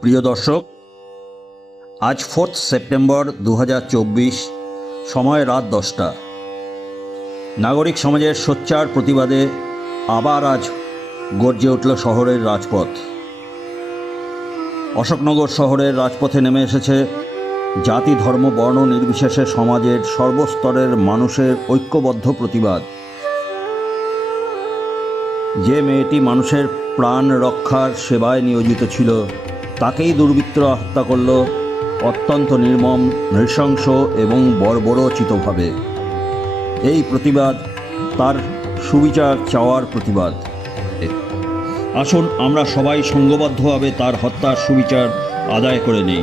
প্রিয় দর্শক, আজ ফোর্থ সেপ্টেম্বর দু হাজার চব্বিশ, সময় রাত দশটা। নাগরিক সমাজের সোচ্চার প্রতিবাদে আবার আজ গর্জে উঠল শহরের রাজপথ। অশোকনগর শহরের রাজপথে নেমে এসেছে জাতি, ধর্ম, বর্ণ নির্বিশেষে সমাজের সর্বস্তরের মানুষের ঐক্যবদ্ধ প্রতিবাদ। যে মেয়েটি মানুষের প্রাণ রক্ষার সেবায় নিয়োজিত ছিল তাকেই দুর্বৃত্তরা হত্যা করল। অত্যন্ত নির্মম, নৃশংস এবং বর্বরচিতভাবে। এই প্রতিবাদ তার সুবিচার চাওয়ার প্রতিবাদ। আসুন আমরা সবাই সঙ্গবদ্ধভাবে তার হত্যার সুবিচার আদায় করে নেই।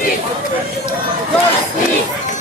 Господи! Господи!